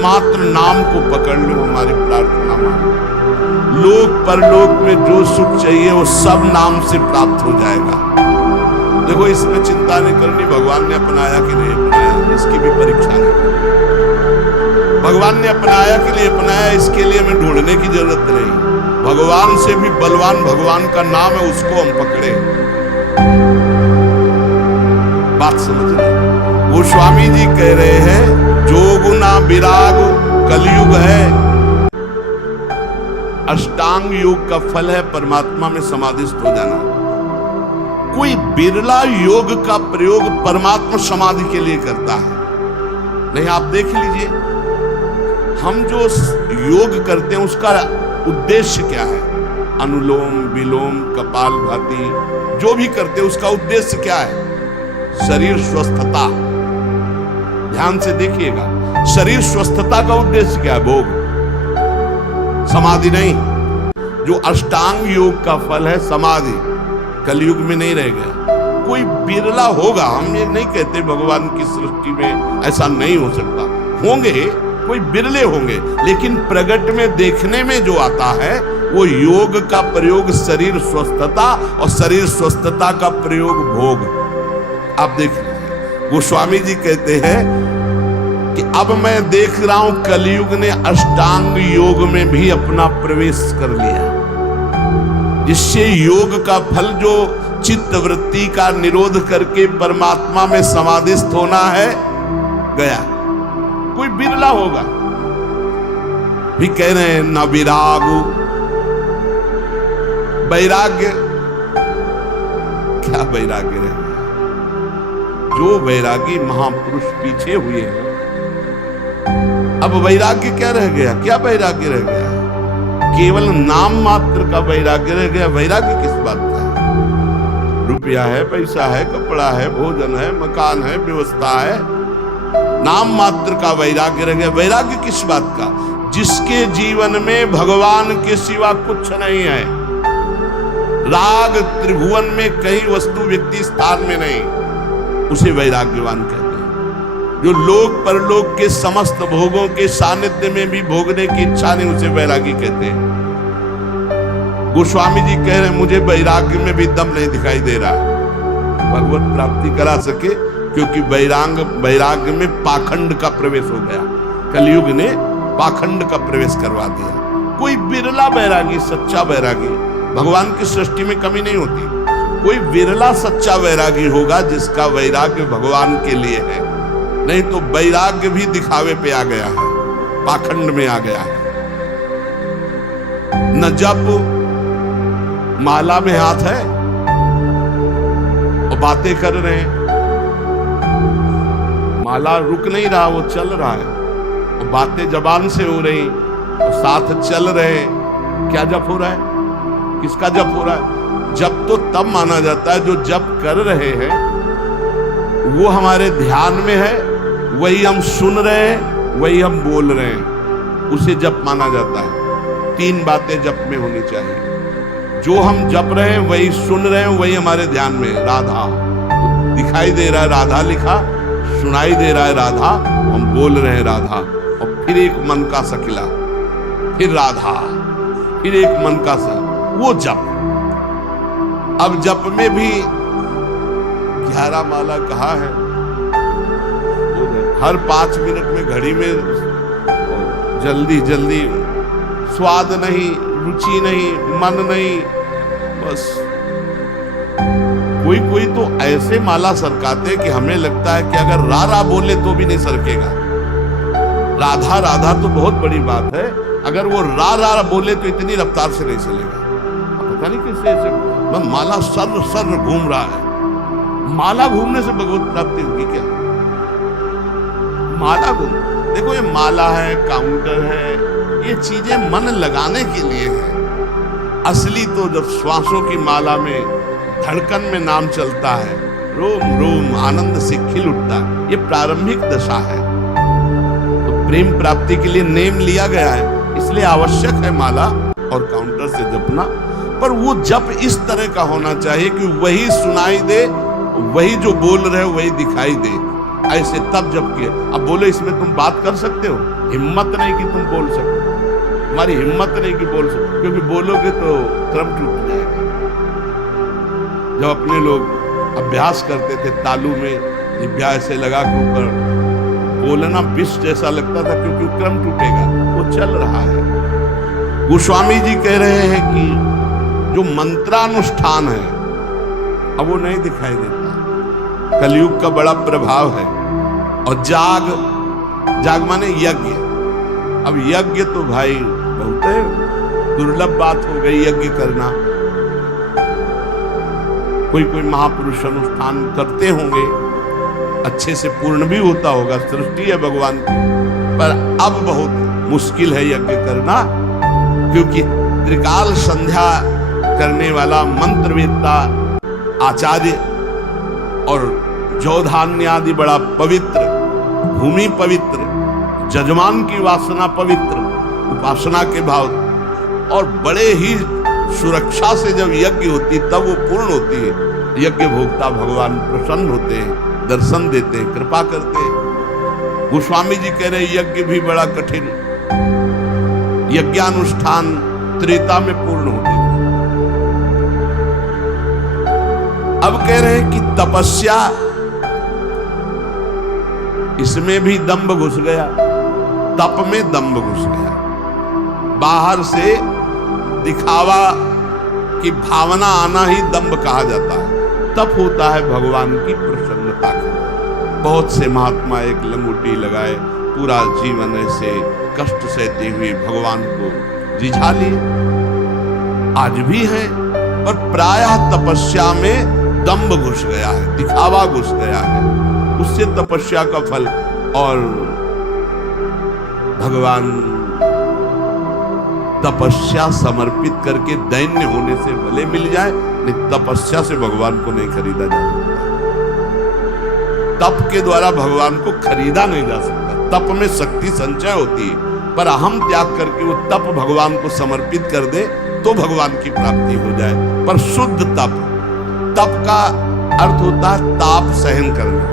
एकमात्र नाम को पकड़ लो, हमारी प्रार्थना मानो। लोक परलोक में जो सुख चाहिए वो सब नाम से प्राप्त हो जाएगा। देखो इसमें चिंता नहीं करनी भगवान ने अपनाया कि नहीं अपनाया, इसकी भी परीक्षा नहीं। भगवान ने अपनाया कि नहीं अपनाया, इसके लिए हमें ढूंढने की जरूरत नहीं। भगवान से भी बलवान भगवान का नाम है, उसको हम पकड़े। बात समझ रहे? गोस्वामी जी कह रहे हैं जोगुना विराग कलयुग है, अष्टांग योग का फल है परमात्मा में समाधिस्थ हो जाना। कोई बिरला योग का प्रयोग परमात्मा समाधि के लिए करता है। नहीं, आप देख लीजिए, हम जो योग करते हैं उसका उद्देश्य क्या है? अनुलोम विलोम कपालभाति जो भी करते हैं उसका उद्देश्य क्या है? शरीर स्वस्थता। ध्यान से देखिएगा, शरीर स्वस्थता का उद्देश्य क्या है? भोग, समाधि नहीं। जो अष्टांग योग का फल है समाधि, कलयुग में नहीं रह गया। कोई बिरला होगा, हम ये नहीं कहते भगवान की सृष्टि में ऐसा नहीं हो सकता, होंगे, कोई बिरले होंगे, लेकिन प्रगट में देखने में जो आता है वो योग का प्रयोग शरीर स्वस्थता और शरीर स्वस्थता का प्रयोग भोग। आप देख लीजिए, गोस्वामी जी कहते हैं कि अब मैं देख रहा हूं कलयुग ने अष्टांग योग में भी अपना प्रवेश कर लिया, जिससे योग का फल जो चित्त वृत्ति का निरोध करके परमात्मा में समाधिस्थ होना है गया। कोई बिरला होगा। भी कह रहे हैं न विराग, वैराग्य, क्या वैराग्य रह गया? जो वैरागी महापुरुष पीछे हुए हैं, अब वैराग्य क्या रह गया? क्या वैराग्य रह गया? केवल नाम मात्र का वैराग्य रह गया। वैराग्य किस बात का है? रुपया है, पैसा है, कपड़ा है, भोजन है, मकान है, व्यवस्था है, नाम मात्र का वैराग्य रह गया। वैराग्य किस बात का? जिसके जीवन में भगवान के सिवा कुछ नहीं है। राग त्रिभुवन में कहीं वस्तु व्यक्ति स्थान में नहीं, उसे वैराग्यवान कहते हैं। जो लोक परलोक के समस्त भोगों के सानिध्य में भी भोगने की इच्छा नहीं, उसे वैरागी कहते हैं। गोस्वामी जी कह रहे हैं मुझे वैराग्य में भी दम नहीं दिखाई दे रहा भगवत प्राप्ति करा सके, क्योंकि वैराग्य में पाखंड का प्रवेश हो गया। कलयुग ने पाखंड का प्रवेश करवा दिया। कोई बिरला वैरागी, सच्चा वैरागी, भगवान की सृष्टि में कमी नहीं होती, कोई विरला सच्चा वैरागी होगा जिसका वैराग्य भगवान के लिए है। नहीं तो वैराग्य भी दिखावे पे आ गया है, पाखंड में आ गया है। न जप, माला में हाथ है और बातें कर रहे हैं, माला रुक नहीं रहा, वो चल रहा है, और बातें जबान से हो रही और साथ चल रहे हैं। क्या जप हो रहा है? किसका जप हो रहा है? जप तो तब माना जाता है जो जप कर रहे हैं वो हमारे ध्यान में है, वही हम सुन रहे हैं, वही हम बोल रहे हैं, उसे जप माना जाता है। 3 बातें जप में होनी चाहिए। जो हम जप रहे हैं वही सुन रहे हैं, वही हमारे ध्यान में है। राधा दिखाई दे रहा है, राधा लिखा, सुनाई दे रहा है राधा, हम बोल रहे हैं राधा, और फिर एक मन का सकिला, फिर राधा, फिर एक मन का सा, वो जप। अब जप में भी 11 माला कहा है, हर 5 मिनट में घड़ी में जल्दी जल्दी, स्वाद नहीं, रुचि नहीं, मन नहीं, बस। कोई कोई तो ऐसे माला सरकाते कि हमें लगता है कि अगर रा बोले तो भी नहीं सरकेगा। राधा राधा तो बहुत बड़ी बात है, अगर वो रा बोले तो इतनी रफ्तार से नहीं चलेगा। पता नहीं किससे ऐसे माला सर सर घूम रहा है। माला घूमने से भगवत प्राप्ति होगी क्या? माला घूम, देखो ये माला है, काउंटर है, ये चीजें मन लगाने के लिए है। असली तो जब श्वासों की माला में, धड़कन में नाम चलता है, रोम रोम आनंद से खिल उठता है, ये प्रारंभिक दशा है। तो प्रेम प्राप्ति के लिए नेम लिया गया है, इसलिए आवश्यक है माला और काउंटर से जपना। पर वो जप इस तरह का होना चाहिए कि वही सुनाई दे, वही जो बोल रहे हो वही दिखाई दे, ऐसे तब जप किए। अब बोले इसमें तुम बात कर सकते हो, हिम्मत नहीं कि तुम बोल सको, तुम्हारी हिम्मत नहीं कि बोल सको, क्योंकि बोलोगे तो क्रम टूट जाएगा। जब अपने लोग अभ्यास करते थे तालू में जिभ्या ऐसे लगा के ऊपर बोलना विष जैसा लगता था, क्योंकि क्रम टूटेगा, वो चल रहा है। गोस्वामी जी कह रहे हैं कि जो मंत्रानुष्ठान है अब वो नहीं दिखाई देता, कलयुग का बड़ा प्रभाव है। और जाग माने यज्ञ, अब यज्ञ तो भाई बहुत दुर्लभ बात हो गई यज्ञ करना। कोई महापुरुष अनुष्ठान करते होंगे, अच्छे से पूर्ण भी होता होगा, सृष्टि है भगवान की, पर अब बहुत मुश्किल है यज्ञ करना, क्योंकि त्रिकाल संध्या करने वाला मंत्रवेत्ता आचार्य और जौधान्य आदि बड़ा पवित्र, भूमि पवित्र, जजमान की वासना पवित्र, उपासना के भाव, और बड़े ही सुरक्षा से जब यज्ञ होती तब वो पूर्ण होती है। यज्ञ भोक्ता भगवान प्रसन्न होते हैं, दर्शन देते हैं, कृपा करते हैं। गोस्वामी जी कह रहे यज्ञ भी बड़ा कठिन, यज्ञानुष्ठान त्रेता में पूर्ण होते थे। अब कह रहे हैं कि तपस्या, इसमें भी दंभ घुस गया, तप में दंभ घुस गया। बाहर से दिखावा की भावना आना ही दंभ कहा जाता है। तप होता है भगवान की प्रसन्नता का। बहुत से महात्मा एक लंगोटी लगाए पूरा जीवन ऐसे कष्ट सहते हुए भगवान को रिझा लिए, आज भी है, पर प्रायः तपस्या में दंभ घुस गया है, दिखावा घुस गया है, उससे तपस्या का फल। और भगवान तपस्या समर्पित करके दैन्य होने से भले मिल जाए, नहीं तपस्या से भगवान को नहीं खरीदा जा सकता। तप के द्वारा भगवान को खरीदा नहीं जा सकता। तप में शक्ति संचय होती है, पर अहम त्याग करके वो तप भगवान को समर्पित कर दे तो भगवान की प्राप्ति हो जाए। पर शुद्ध तप, तप का अर्थ होता है ताप सहन करना।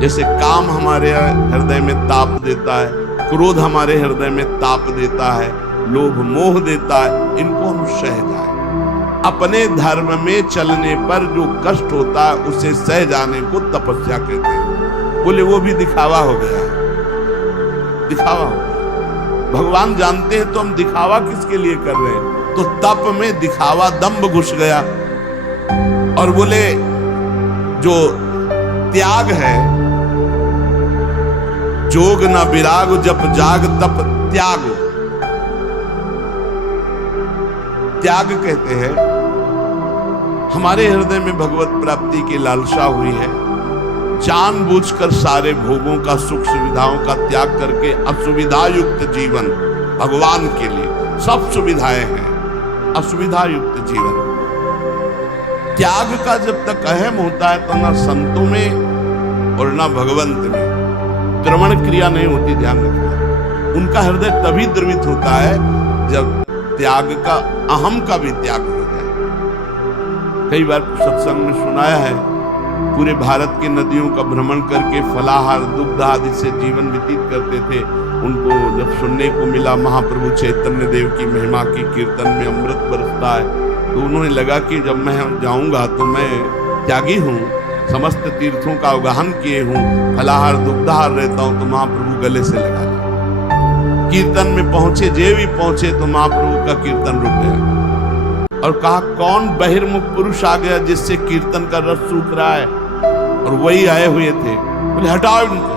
जैसे काम हमारे हृदय में ताप देता है, क्रोध हमारे हृदय में ताप देता है, लोभ मोह देता है, इनको हम सह जाए। अपने धर्म में चलने पर जो कष्ट होता है उसे सह जाने को तपस्या कहते हैं। बोले वो भी दिखावा हो गया है, दिखावा हो गया। भगवान जानते हैं तो हम दिखावा किसके लिए कर रहे हैं। तो तप में दिखावा दंभ घुस गया। और बोले जो त्याग है, जोग न विराग जप जाग तप त्याग, त्याग कहते हैं हमारे हृदय में भगवत प्राप्ति की लालसा हुई है, जानबूझकर सारे भोगों का, सुख सुविधाओं का त्याग करके असुविधा युक्त जीवन, भगवान के लिए सब सुविधाएं हैं, असुविधा युक्त जीवन। त्याग का जब तक अहम होता है तो ना संतों में और ना भगवंत में द्रवण क्रिया नहीं होती, ध्यान रखना। उनका हृदय तभी द्रवित होता है जब त्याग का, अहम का भी त्याग हो जाए। कई बार सत्संग में सुनाया है, पूरे भारत की नदियों का भ्रमण करके फलाहार दुग्ध आदि से जीवन व्यतीत करते थे। उनको जब सुनने को मिला महाप्रभु चैतन्य देव की महिमा की कीर्तन में अमृत बरसता है, तो उन्होंने लगा कि जब मैं जाऊंगा तो मैं त्यागी हूँ, समस्त तीर्थों का अवगाहन किए हूँ, फलाहार दुग्धाहार रहता हूँ, तो महाप्रभु गले से लगा लिया। कीर्तन में पहुंचे, जे भी पहुंचे तो महाप्रभु का कीर्तन रुक गया और कहा कौन बहिर्मुख पुरुष आ गया जिससे कीर्तन का रस सूख रहा है। और वही आए हुए थे, बोले हटाओ इनको,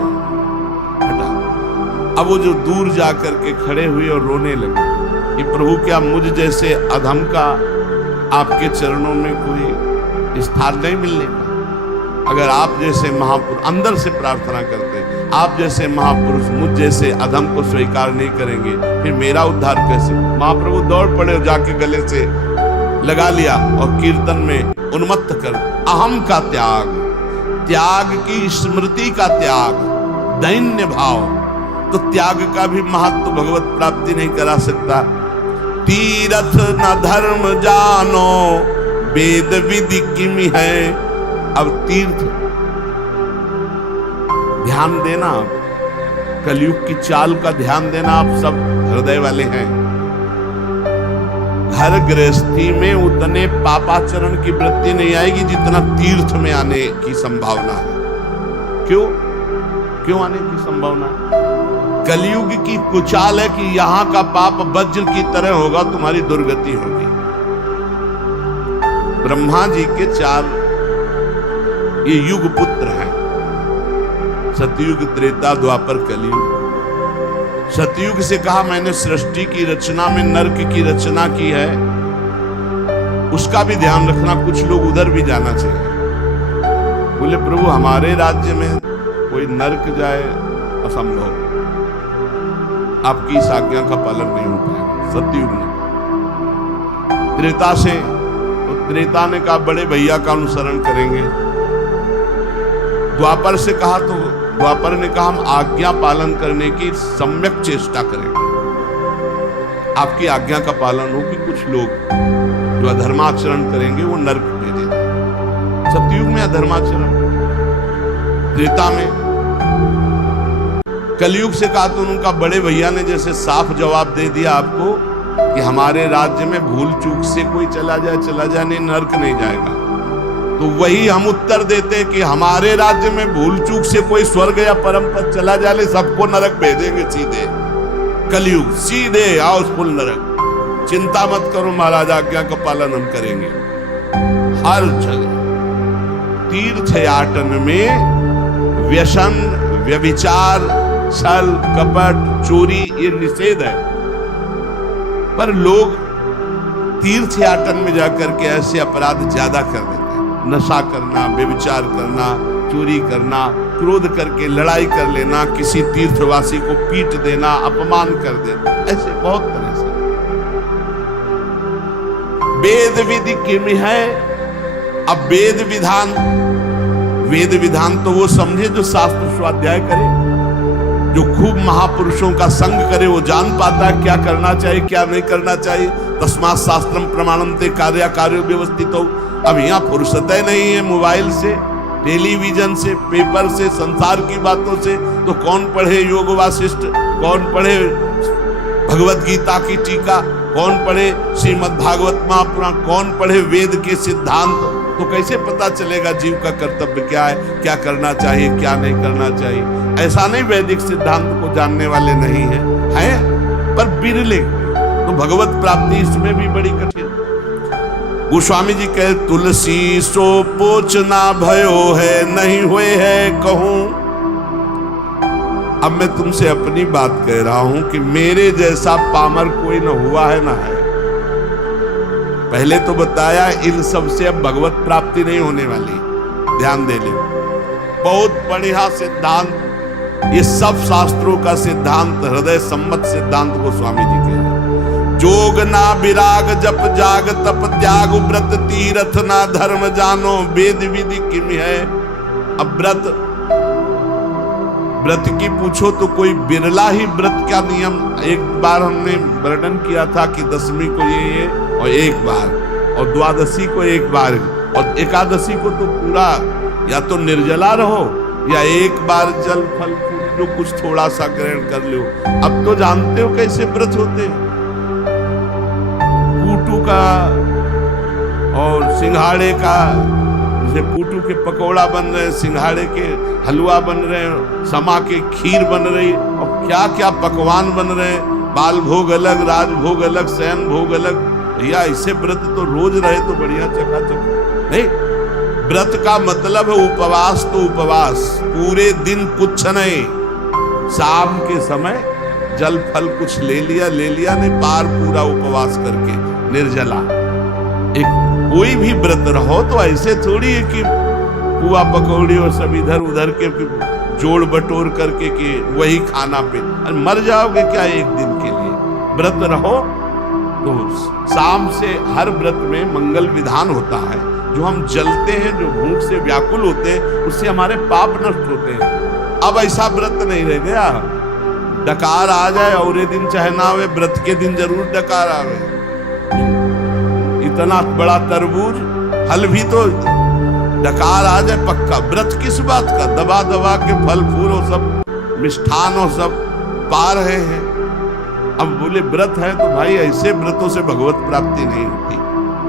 हटाओ। अब वो जो दूर जा करके खड़े हुए और रोने लगे कि प्रभु क्या मुझ जैसे अधम का आपके चरणों में कोई स्थान नहीं मिलने का। अगर आप जैसे महापुरुष अंदर से प्रार्थना करते, आप जैसे महापुरुष मुझ जैसे अधम को स्वीकार नहीं करेंगे, फिर मेरा उद्धार कैसे। महाप्रभु दौड़ पड़े और जाके गले से लगा लिया और कीर्तन में उन्मत्त कर। अहम का त्याग, त्याग की स्मृति का त्याग, दैन्य भाव। तो त्याग का भी महत्व भगवत प्राप्ति नहीं करा सकता। तीरथ न धर्म जानो वेद विधि किमि है। अब तीर्थ ध्यान देना, कलयुग की चाल का ध्यान देना, आप सब हृदय वाले हैं। हर गृहस्थी में उतने पापाचरण की वृत्ति नहीं आएगी जितना तीर्थ में आने की संभावना है। क्यों आने की संभावना है? कलयुग की कुचाल है कि यहां का पाप वज्र की तरह होगा, तुम्हारी दुर्गति होगी। ब्रह्मा जी के 4 ये युग पुत्र हैं, सतयुग, त्रेता, द्वापर, कलयुग। सतयुग से कहा मैंने सृष्टि की रचना में नरक की रचना की है, उसका भी ध्यान रखना, कुछ लोग उधर भी जाना चाहिए। बोले प्रभु हमारे राज्य में कोई नरक जाए असंभव, आपकी इस आज्ञा का पालन नहीं हो पाएगा। सतयुग ने त्रेता से, तो त्रेता ने कहा बड़े भैया का अनुसरण करेंगे। द्वापर से कहा तो द्वापर ने कहा हम आज्ञा पालन करने की सम्यक चेष्टा करेंगे, आपकी आज्ञा का पालन हो कि कुछ लोग जो अधर्माचरण करेंगे वो नरक भेजे। सतयुग में अधर्माचरण, त्रेता में। कलयुग से कहा तो उनका बड़े भैया ने जैसे साफ जवाब दे दिया आपको कि हमारे राज्य में भूल चूक से कोई चला जाए नहीं, नरक नहीं जाएगा। तो वही हम उत्तर देते कि हमारे राज्य में भूल चूक से कोई स्वर्ग या परम पद चला जाए, सबको नरक भेजेंगे सीधे। कलयुग सीधे हाउसफुल नरक, चिंता मत करो महाराज, आज्ञा का पालन हम करेंगे। हर जगह तीर्थयाटन में व्यसन, व्यभिचार, छल, कपट, चोरी ये निषेध है, पर लोग तीर्थयाटन में जाकर के ऐसे अपराध ज्यादा कर देते हैं। नशा करना, व्यभिचार करना, चोरी करना, क्रोध करके लड़ाई कर लेना, किसी तीर्थवासी को पीट देना, अपमान कर देना, ऐसे बहुत तरह से। वेद विधि किम है? अब वेद विधान तो वो समझे जो शास्त्र स्वाध्याय करे, जो खूब महापुरुषों का संग करे, वो जान पाता है क्या करना चाहिए क्या नहीं करना चाहिए। तस्मात् शास्त्रम प्रमाणम ते कार्य व्यवस्थित हो। अब यहाँ फुर्सत नहीं है मोबाइल से, टेलीविजन से, पेपर से, संसार की बातों से, तो कौन पढ़े योग वासिष्ठ, कौन पढ़े भगवत गीता की टीका, कौन पढ़े श्रीमद् भागवत महापुराण, कौन पढ़े वेद के सिद्धांत। तो कैसे पता चलेगा जीव का कर्तव्य क्या है, क्या करना चाहिए क्या नहीं करना चाहिए। ऐसा नहीं वैदिक सिद्धांत को जानने वाले नहीं हैं, पर बिरले। तो भगवत प्राप्ति इसमें भी बड़ी कठिन। गोस्वामी जी कहे तुलसी सो पोचना भयो है, नहीं हुए है कहूं। अब मैं तुमसे अपनी बात कह रहा हूं कि मेरे जैसा पामर कोई न हुआ है न है। पहले तो बताया इन सब से अब भगवत प्राप्ति नहीं होने वाली, ध्यान दे लो। बहुत बढ़िया सिद्धांत, ये सब शास्त्रों का सिद्धांत, हृदय सम्मत सिद्धांत गोस्वामी जी के। जोग ना विराग जप जाग तप त्याग व्रत तीरथ ना धर्म जानो, वेद विधि किम है। अब व्रत की पूछो तो कोई बिरला ही व्रत का नियम। एक बार हमने वर्णन किया था कि दशमी को ये और एक बार, और द्वादशी को एक बार, और एकादशी को तो पूरा या तो निर्जला रहो या एक बार जल फल फूल जो कुछ थोड़ा सा ग्रहण कर लो। अब तो जानते हो कैसे व्रत होते हैं, पूटू का और सिंघाड़े का, जैसे पूटू के पकौड़ा बन रहे, सिंघाड़े के हलवा बन रहे, समा के खीर बन रही, और क्या क्या पकवान बन रहे, बाल भोग अलग, राज भोग अलग, शयन भोग अलग। भैया इसे व्रत तो रोज रहे तो बढ़िया चकाचक नहीं। व्रत का मतलब है उपवास, तो उपवास पूरे दिन कुछ नहीं, शाम के समय जल फल कुछ ले लिया नहीं, पार पूरा उपवास करके निर्जला। एक कोई भी व्रत रहो तो ऐसे थोड़ी है कि पुआ पकौड़ी और सब इधर उधर के जोड़ बटोर करके कि वही खाना पे मर जाओगे क्या एक दिन के लिए। व्रत रहो तो शाम से हर व्रत में मंगल विधान होता है, जो हम जलते हैं, जो भूख से व्याकुल होते हैं, उससे हमारे पाप नष्ट होते हैं। अब ऐसा व्रत नहीं रह गया, डकार आ जाए और ये दिन चाहे ना आवे, व्रत के दिन जरूर डकार आवे। इतना बड़ा तरबूज फल भी तो डकार आ जाए पक्का। व्रत किस बात का, दबा दबा के फल फूल और सब मिष्ठान और सब पा रहे हैं। अब बोले व्रत है तो भाई ऐसे व्रतों से भगवत प्राप्ति नहीं होती।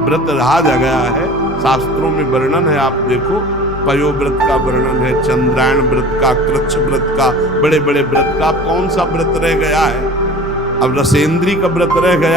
व्रत रहा जा गया है, शास्त्रों में वर्णन है, आप देखो पयोव्रत का वर्णन है, चंद्रायण व्रत का, कृच्छ व्रत का, बड़े बड़े व्रत का। अब कौन सा व्रत रह गया है? अब रसेंद्री का व्रत रह गया।